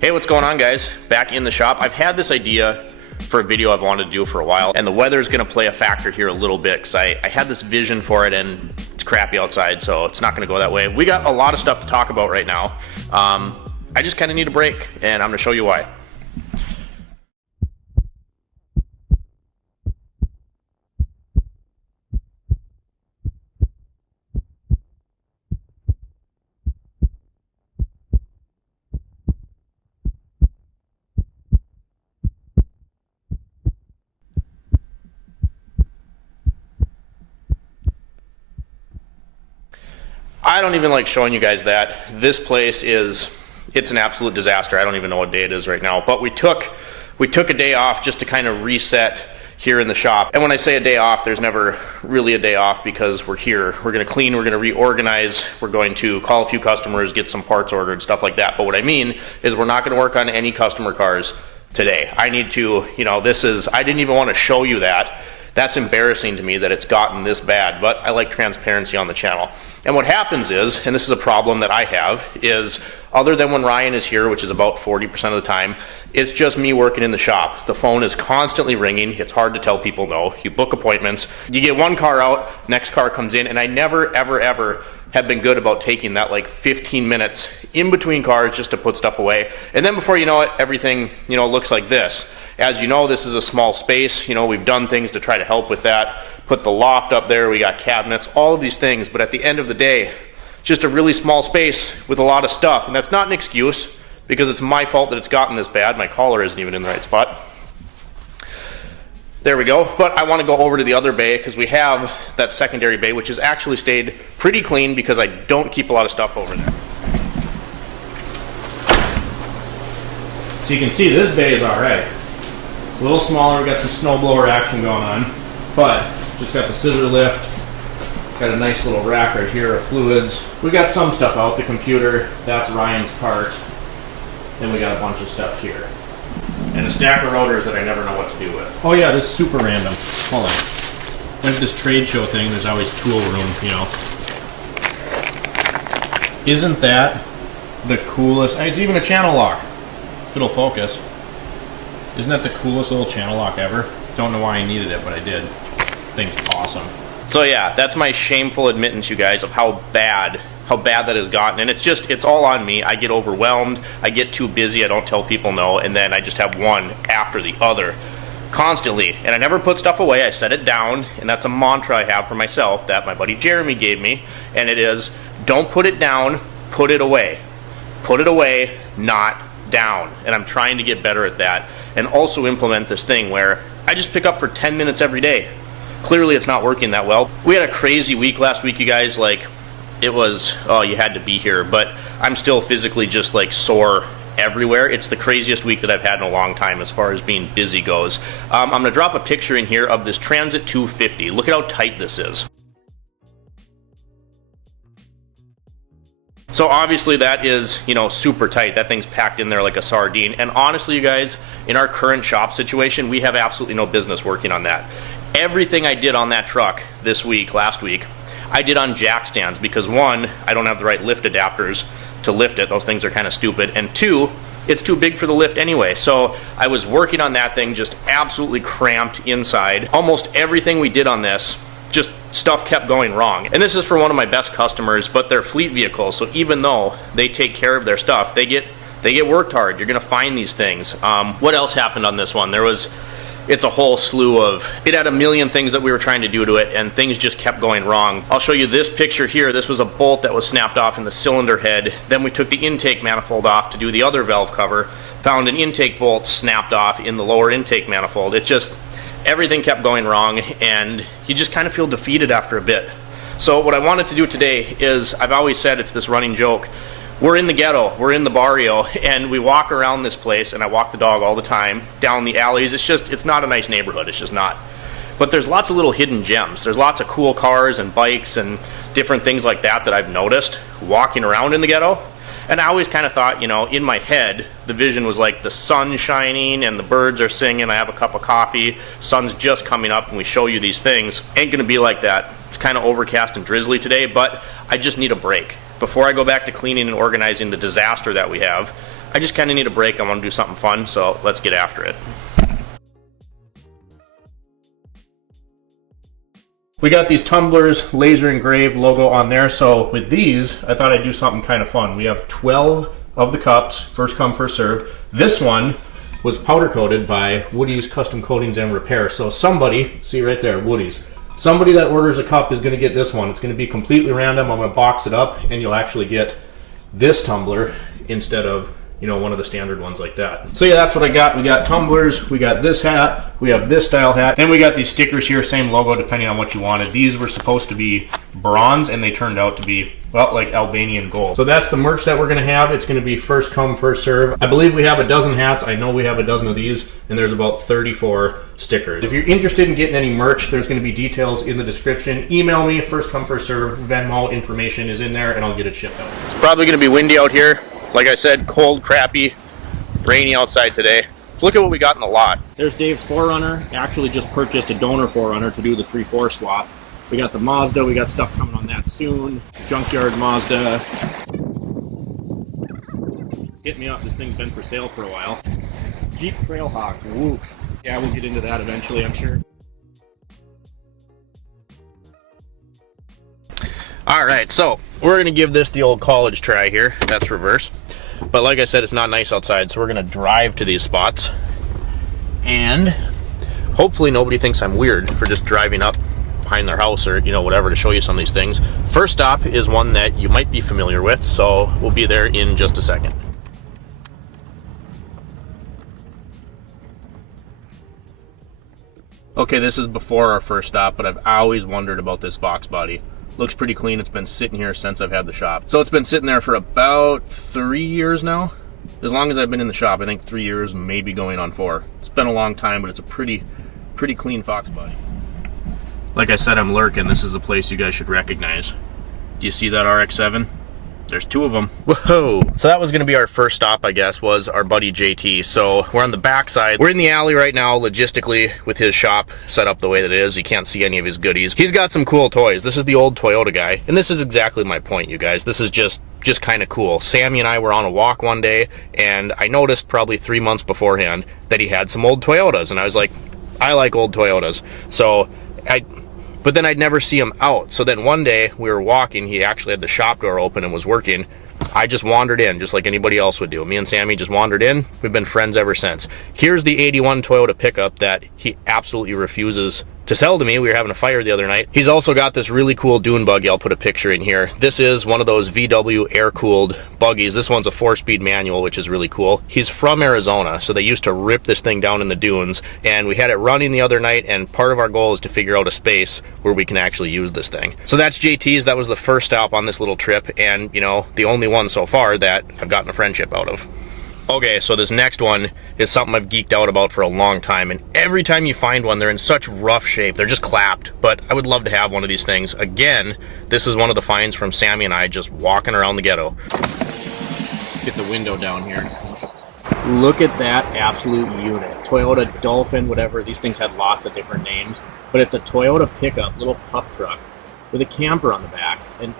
Hey, what's going on, guys? Back in the shop. I've had this idea for a video I've wanted to do for a while, and the weather's gonna play a factor here a little bit because I had this vision for it, and it's crappy outside, so it's not gonna go that way. We got a lot of stuff to talk about right now. I just kind of need a break, and I'm gonna show you why. I don't even like showing you guys that. This place it's an absolute disaster. I don't even know what day it is right now, but we took a day off just to kind of reset here in the shop. And when I say a day off, there's never really a day off because we're here. We're gonna clean, we're gonna reorganize, we're going to call a few customers, get some parts ordered, stuff like that. But what I mean is we're not gonna work on any customer cars today. I need to, I didn't even want to show you that. That's embarrassing to me that it's gotten this bad, but I like transparency on the channel. And what happens is, and this is a problem that I have, is other than when Ryan is here, which is about 40% of the time, it's just me working in the shop. The phone is constantly ringing. It's hard to tell people no. You book appointments. You get one car out, next car comes in, and I never, ever, ever have been good about taking that like 15 minutes in between cars just to put stuff away. And then before you know it, everything, looks like this. As you know, this is a small space. We've done things to try to help with that. Put the loft up there, we got cabinets, all of these things. But at the end of the day, just a really small space with a lot of stuff. And that's not an excuse because it's my fault that it's gotten this bad. My collar isn't even in the right spot. There we go. But I want to go over to the other bay because we have that secondary bay, which has actually stayed pretty clean because I don't keep a lot of stuff over there. So you can see this bay is all right. It's a little smaller, we got some snowblower action going on, but just got the scissor lift, got a nice little rack right here of fluids. We got some stuff out, the computer, that's Ryan's part. Then we got a bunch of stuff here. And a stack of rotors that I never know what to do with. Oh yeah, this is super random. Hold on. Went to this trade show thing, there's always tool room, Isn't that the coolest? It's even a channel lock, if it'll focus. Isn't that the coolest little channel lock ever? Don't know why I needed it, but I did. Thing's awesome. So yeah, that's my shameful admittance, you guys, of how bad that has gotten. And it's all on me. I get overwhelmed, I get too busy, I don't tell people no, and then I just have one after the other constantly. And I never put stuff away, I set it down, and that's a mantra I have for myself that my buddy Jeremy gave me, and it is, don't put it down, put it away. Put it away, not down. And I'm trying to get better at that, and also implement this thing where I just pick up for 10 minutes every day. Clearly it's not working that well. We had a crazy week last week, you guys. Like, it was, oh, you had to be here, but I'm still physically just like sore everywhere. It's the craziest week that I've had in a long time as far as being busy goes. I'm gonna drop a picture in here of this Transit 250. Look at how tight this is. So obviously that is, super tight. That thing's packed in there like a sardine. And honestly, you guys, in our current shop situation, we have absolutely no business working on that. Everything I did on that truck last week, I did on jack stands because one, I don't have the right lift adapters to lift it. Those things are kind of stupid. And two, it's too big for the lift anyway. So I was working on that thing just absolutely cramped inside. Almost everything we did on this, just stuff kept going wrong. And this is for one of my best customers, but they're fleet vehicles, so even though they take care of their stuff, they get worked hard. You're gonna find these things. What else happened on this one? It's a whole slew of, it had a million things that we were trying to do to it, and things just kept going wrong. I'll show you this picture here. This was a bolt that was snapped off in the cylinder head. Then we took the intake manifold off to do the other valve cover, found an intake bolt snapped off in the lower intake manifold. Everything kept going wrong, and you just kind of feel defeated after a bit. So what I wanted to do today is, I've always said it's this running joke, we're in the ghetto, we're in the barrio, and we walk around this place, and I walk the dog all the time, down the alleys. It's not a nice neighborhood, it's just not. But there's lots of little hidden gems. There's lots of cool cars and bikes and different things like that I've noticed walking around in the ghetto. And I always kind of thought, in my head, the vision was like the sun shining and the birds are singing, I have a cup of coffee, sun's just coming up, and we show you these things. Ain't gonna be like that. It's kind of overcast and drizzly today, but I just need a break. before I go back to cleaning and organizing the disaster that we have, I just kind of need a break. I want to do something fun, so let's get after it. We got these tumblers, laser engraved logo on there, so with these, I thought I'd do something kind of fun. We have 12 of the cups, first come, first serve. This one was powder coated by Woody's Custom Coatings and Repair. So somebody, see right there, Woody's, somebody that orders a cup is going to get this one. It's going to be completely random. I'm going to box it up, and you'll actually get this tumbler instead of, you know, one of the standard ones like that. So yeah, that's what I got. We got tumblers, we got this hat, we have this style hat, and we got these stickers here, same logo depending on what you wanted. These were supposed to be bronze, and they turned out to be, well, like Albanian gold. So that's the merch that we're gonna have. It's gonna be first come, first serve. I believe we have a dozen hats. I know we have a dozen of these, and there's about 34 stickers. If you're interested in getting any merch, there's gonna be details in the description. Email me, first come, first serve. Venmo information is in there, and I'll get it shipped out. It's probably gonna be windy out here. Like I said, cold, crappy, rainy outside today. Let's look at what we got in the lot. There's Dave's 4Runner. Actually just purchased a donor 4Runner to do the 3-4 swap. We got the Mazda. We got stuff coming on that soon. Junkyard Mazda. Hit me up. This thing's been for sale for a while. Jeep Trailhawk. Woof. Yeah, we'll get into that eventually, I'm sure. All right, so we're gonna give this the old college try here. That's reverse. But like I said, it's not nice outside, so we're gonna drive to these spots. And hopefully nobody thinks I'm weird for just driving up behind their house or, you know, whatever to show you some of these things. First stop is one that you might be familiar with, so we'll be there in just a second. Okay, this is before our first stop, but I've always wondered about this Fox body. Looks pretty clean. It's been sitting here since I've had the shop. So it's been sitting there for about 3 years now. As long as I've been in the shop, I think 3 years, maybe going on 4. It's been a long time, but it's a pretty clean Fox body. Like I said, I'm lurking. This is the place you guys should recognize. Do you see that RX-7? There's 2 of them. Whoa! So that was gonna be our first stop, I guess, was our buddy JT. So we're on the back side. We're in the alley right now, logistically, with his shop set up the way that it is. You can't see any of his goodies. He's got some cool toys. This is the old Toyota guy. And this is exactly my point, you guys. This is just kind of cool. Sammy and I were on a walk one day, and I noticed probably 3 months beforehand that he had some old Toyotas. And I was like, I like old Toyotas. So but then I'd never see him out. So then one day we were walking, he actually had the shop door open and was working. I just wandered in just like anybody else would do. Me and Sammy just wandered in. We've been friends ever since. Here's the 81 Toyota pickup that he absolutely refuses to sell to me. We were having a fire the other night. He's also got this really cool dune buggy. I'll put a picture in here. This is one of those VW air-cooled buggies. This one's a 4-speed manual, which is really cool. He's from Arizona, so they used to rip this thing down in the dunes, and we had it running the other night, and part of our goal is to figure out a space where we can actually use this thing. So that's JT's. That was the first stop on this little trip, and, you know, the only one so far that I've gotten a friendship out of. Okay, so this next one is something I've geeked out about for a long time, and every time you find one, they're in such rough shape. They're just clapped, but I would love to have one of these things. Again, this is one of the finds from Sammy and I just walking around the ghetto. Get the window down here. Look at that absolute unit. Toyota Dolphin, whatever. These things had lots of different names, but it's a Toyota pickup, little pup truck with a camper on the back, and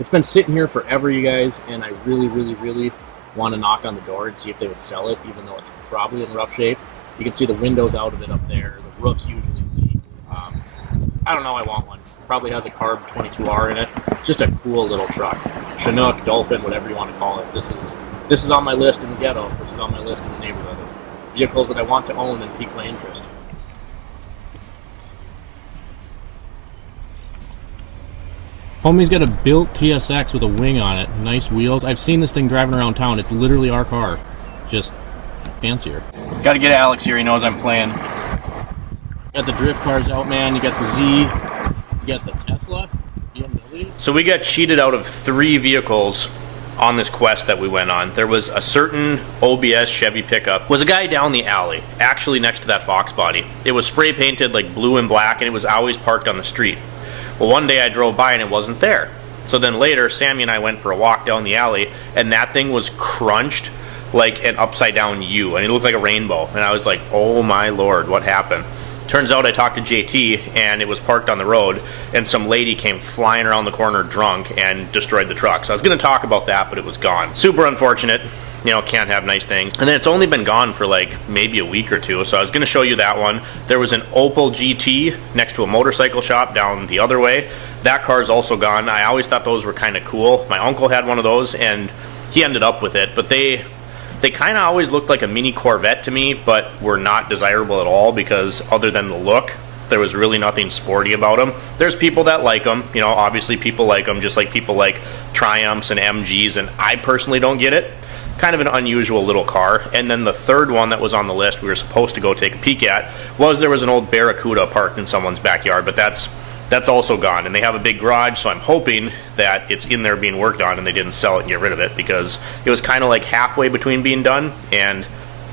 it's been sitting here forever, you guys, and I really want to knock on the door and see if they would sell it, even though it's probably in rough shape. You can see the windows out of it up there. The roof's usually leak. I don't know, I want one. Probably has a carb 22R in it. Just a cool little truck. Chinook, Dolphin, whatever you want to call it. This is on my list in the ghetto. This is on my list in the neighborhood. Vehicles that I want to own and pique my interest. Homie's got a built TSX with a wing on it. Nice wheels. I've seen this thing driving around town. It's literally our car. Just fancier. Gotta get Alex here. He knows I'm playing. Got the drift cars out, man. You got the Z. You got the Tesla. BMW. So we got cheated out of 3 vehicles on this quest that we went on. There was a certain OBS Chevy pickup. Was a guy down the alley, actually next to that Fox body. It was spray painted like blue and black, and it was always parked on the street. Well, one day I drove by and it wasn't there. So then later, Sammy and I went for a walk down the alley, and that thing was crunched like an upside down U, and it looked like a rainbow. And I was like, oh my lord, what happened? Turns out I talked to JT and it was parked on the road, and some lady came flying around the corner drunk and destroyed the truck. So I was going to talk about that, but it was gone. Super unfortunate. You know, can't have nice things. And then it's only been gone for like maybe a week or two, so I was going to show you that one. There was an Opel GT next to a motorcycle shop down the other way. That car's also gone. I always thought those were kind of cool. My uncle had one of those and he ended up with it, but they kind of always looked like a mini Corvette to me, but were not desirable at all because other than the look, there was really nothing sporty about them. There's people that like them, you know, obviously people like them, just like people like Triumphs and MGs, and I personally don't get it. Kind of an unusual little car. And then the third one that was on the list we were supposed to go take a peek at was there was an old Barracuda parked in someone's backyard, but that's also gone. And they have a big garage, so I'm hoping that it's in there being worked on and they didn't sell it and get rid of it, because it was kind of like halfway between being done and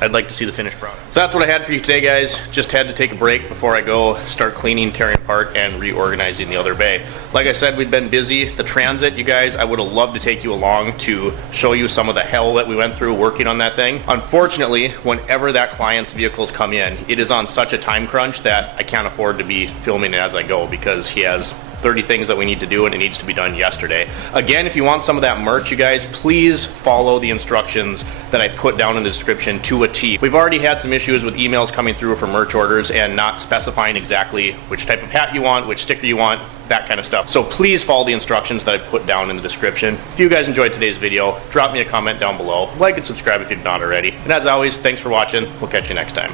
I'd like to see the finished product. So that's what I had for you today, guys. Just had to take a break before I go start cleaning, tearing apart, and reorganizing the other bay. Like I said, we've been busy. The Transit, you guys, I would have loved to take you along to show you some of the hell that we went through working on that thing. Unfortunately, whenever that client's vehicles come in, it is on such a time crunch that I can't afford to be filming it as I go, because he has 30 things that we need to do and it needs to be done yesterday. Again, if you want some of that merch, you guys, please follow the instructions that I put down in the description to a T. We've already had some issues with emails coming through for merch orders and not specifying exactly which type of hat you want, which sticker you want, that kind of stuff. So please follow the instructions that I put down in the description. If you guys enjoyed today's video, drop me a comment down below. Like and subscribe if you've not already. And as always, thanks for watching. We'll catch you next time.